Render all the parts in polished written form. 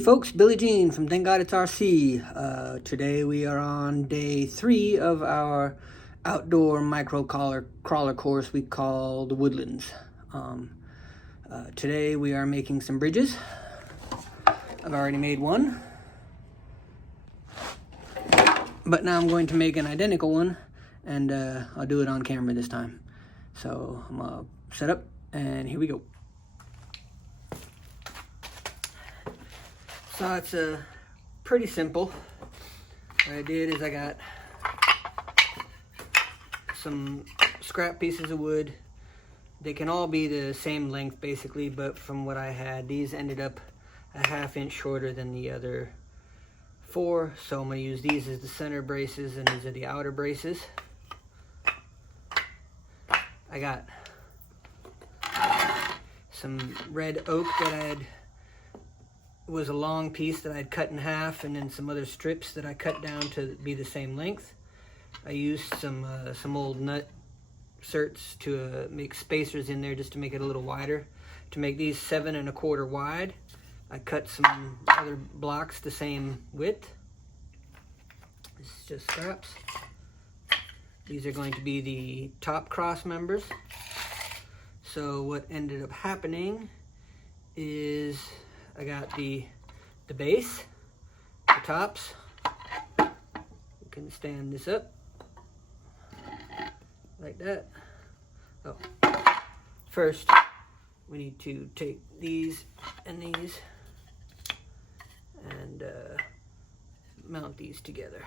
Howdy folks, Billy Jean from Thank God It's RC. Today we are on day 3 of our outdoor micro crawler course we call the Woodlands. Today we are making some bridges. I've already made one, but now I'm going to make an identical one, and I'll do it on camera this time. So I'm gonna set up, and here we go. So it's pretty simple. What I did is I got some scrap pieces of wood. They can all be the same length basically, but from what I had, these ended up a 1/2 inch shorter than the other 4. So I'm going to use these as the center braces, and these are the outer braces. I got some red oak that I had. It was a long piece that I'd cut in half, and then some other strips that I cut down to be the same length. I used some old nut certs to make spacers in there just to make it a little wider. To make these 7 1/4 wide, I cut some other blocks the same width. This is just scraps. These are going to be the top cross members. So what ended up happening is I got the base, the tops. You can stand this up like that. Oh, first we need to take these and these and mount these together.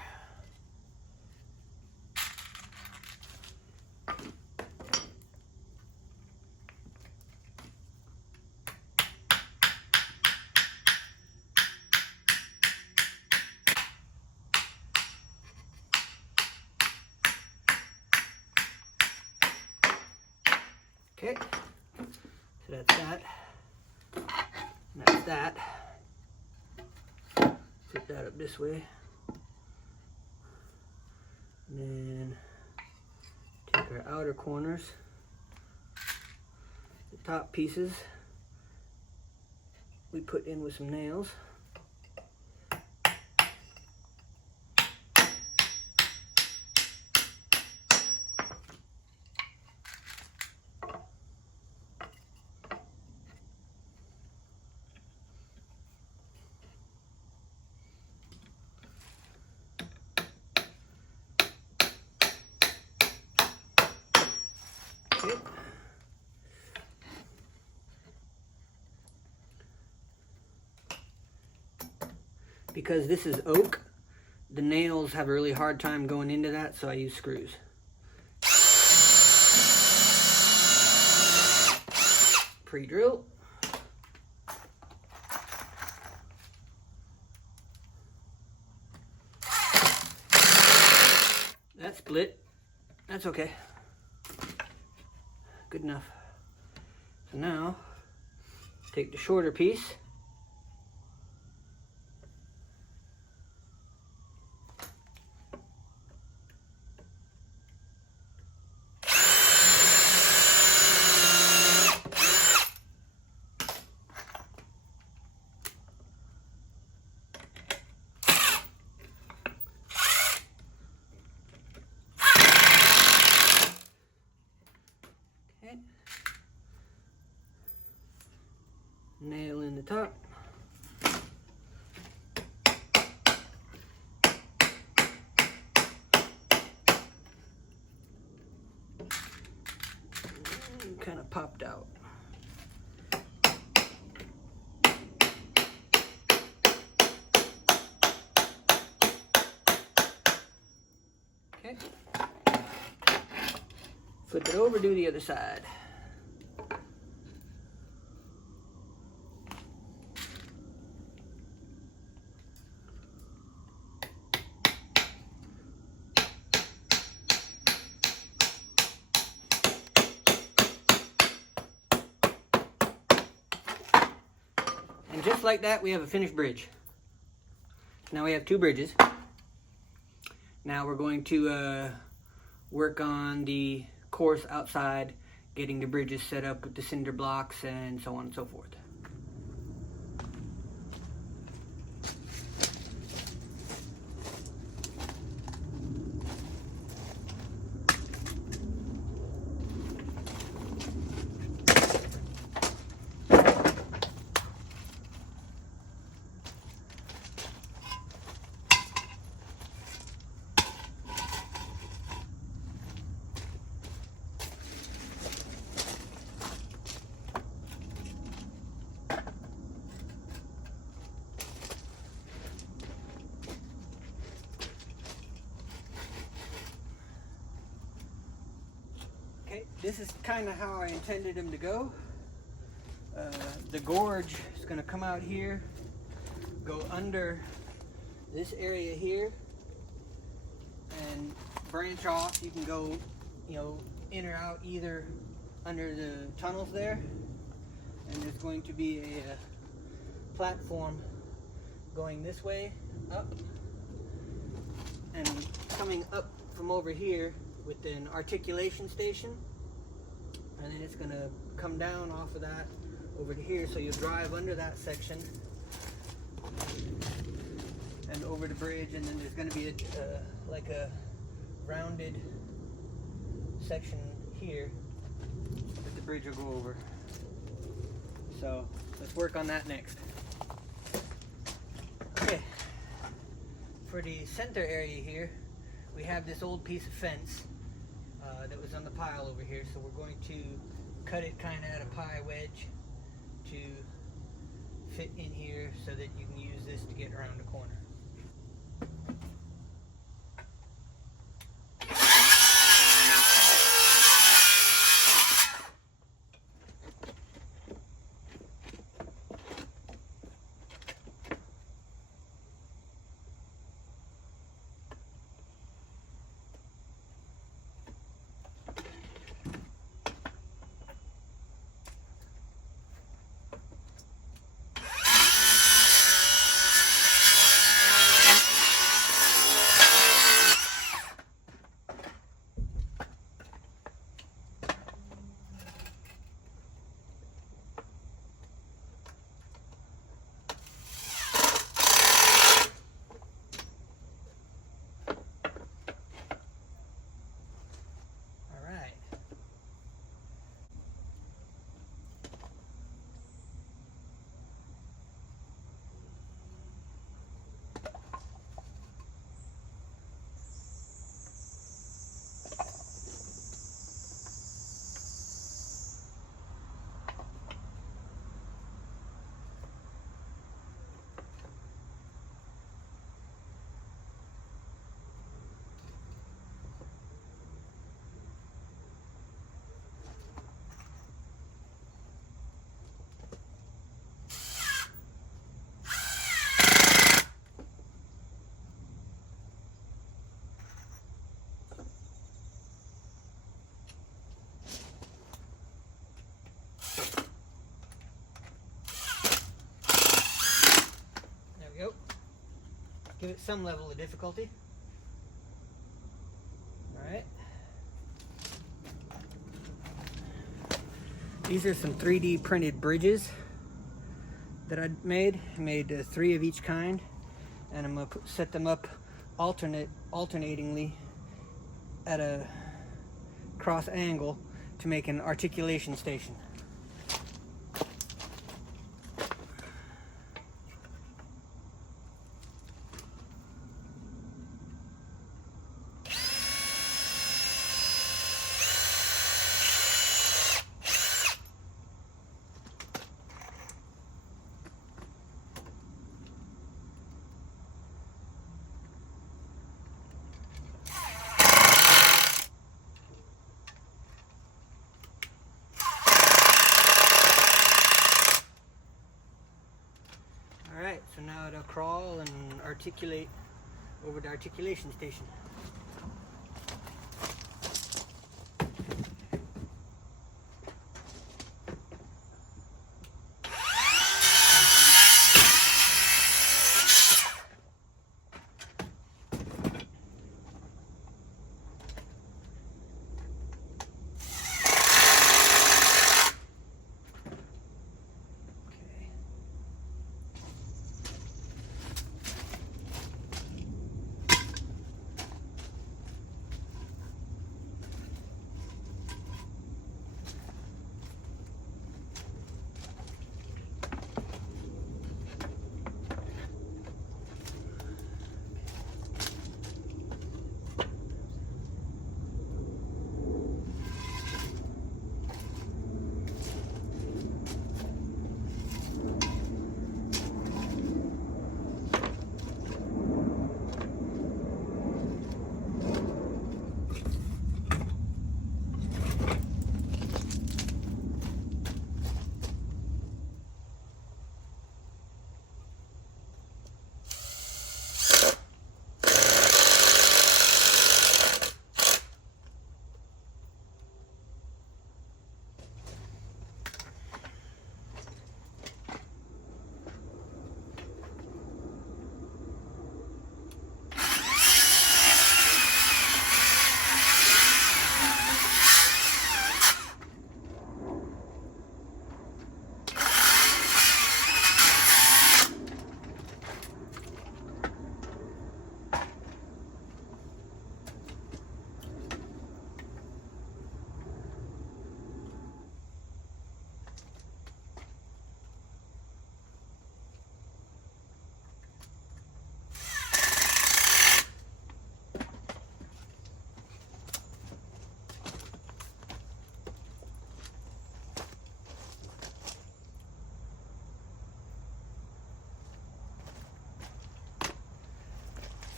Okay, so that's that, and that's that. Flip that up this way, and then take our outer corners, the top pieces we put in with some nails. Okay. Because this is oak, the nails have a really hard time going into that, so I use screws. Pre-drill. That split. That's okay. Good enough. So now, take the shorter piece. Nail in the top. Kind of popped out. Okay. Flip it over, do the other side. And just like that, we have a finished bridge. Now we have 2 bridges. Now we're going to work on the course outside, getting the bridges set up with the cinder blocks and so on and so forth. this is kind of how I intended them to go. The gorge is going to come out here, go under this area here, and branch off. You can go, you know, in or out either under the tunnels there, and there's going to be a platform going this way up, and coming up from over here with an articulation station, and then it's going to come down off of that over to here, so you'll drive under that section and over the bridge, and then there's going to be like a rounded section here that the bridge will go over. So let's work on that next. Okay, for the center area here, we have this old piece of fence that was on the pile over here, so we're going to cut it kind of at a pie wedge to fit in here so that you can use this to get around the corner. Give it some level of difficulty. Alright. These are some 3D printed bridges that I made. I made 3 of each kind, and I'm going to set them up alternatingly at a cross angle to make an articulation station. So now it'll crawl and articulate over the articulation station.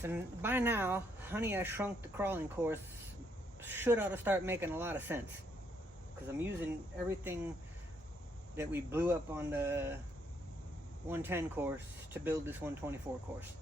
and by now, Honey, I Shrunk the Crawling course should ought to start making a lot of sense, because I'm using everything that we blew up on the 110 course to build this 124 course.